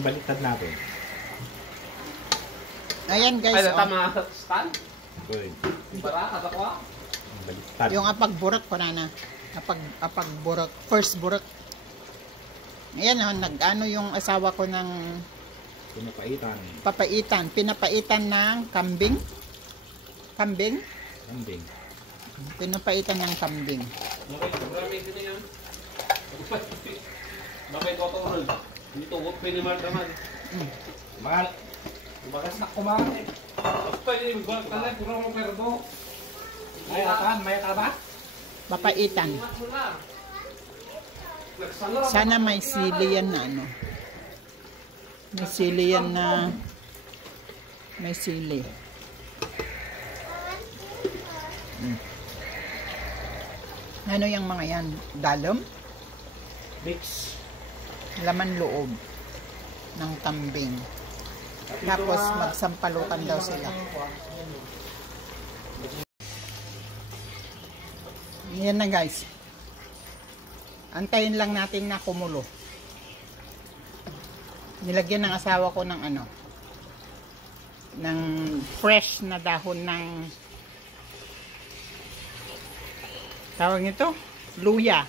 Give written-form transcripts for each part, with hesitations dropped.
Baliktad natin. Ayan guys. Ay, tama stand? Good. Para, katakwa? Baliktad. Yung apagburot ko na. Apagburot. First burot. Ayan o, nag-ano yung asawa ko ng Pinapaitan. Pinapaitan ng kambing. Kambing? Kambing. Pinapaitan ng kambing. Marami din yan. Bakit ko ito dito, huwag pinimart naman. Mahal. Bagas na kumain eh. Basta yun, bagas ka lang, kurang mo perdo. May ka ba? Papaitan. Sana may sili yan na ano. May sili yan na may sili. Ano yung mga yan? Dalam? Mix. Laman loob ng kambing. Tapos magsampalukan daw sila. Yan na guys. Antayin lang natin na kumulo. Nilagyan ng asawa ko ng ano, ng fresh na dahon ng tawag nito, luya.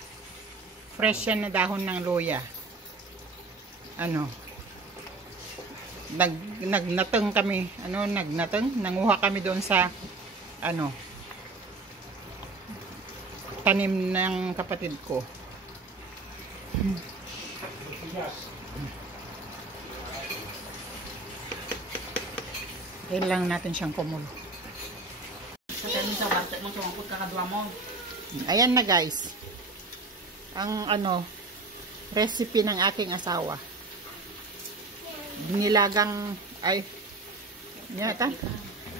Fresh yan na dahon ng luya. Ano, nagnateng kami, nanguha kami doon sa ano, tanim ng kapatid ko. Yan lang natin siyang kumulo. Ayan na guys. Ang ano, recipe ng aking asawa. Nilagang,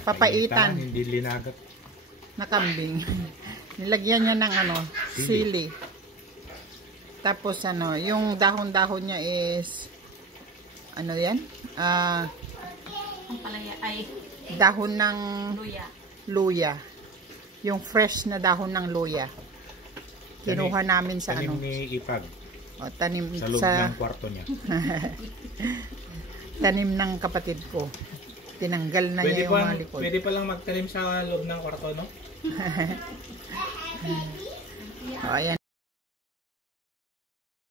papaitan. Hindi linagat. Na kambing. Nilagyan niya ng ano, sili. Tapos ano, yung dahon-dahon niya is, ano yan? Ang palaya ay dahon ng luya. Yung fresh na dahon ng luya. Kinuha namin sa tanim ano. Ni Ipag. O, tanim sa loob ng kwarto niya. Tanim ng kapatid ko. Tinanggal na niya yung mga likod. Pwede pa lang magtanim sa loob ng kwarto, no? O, ayan.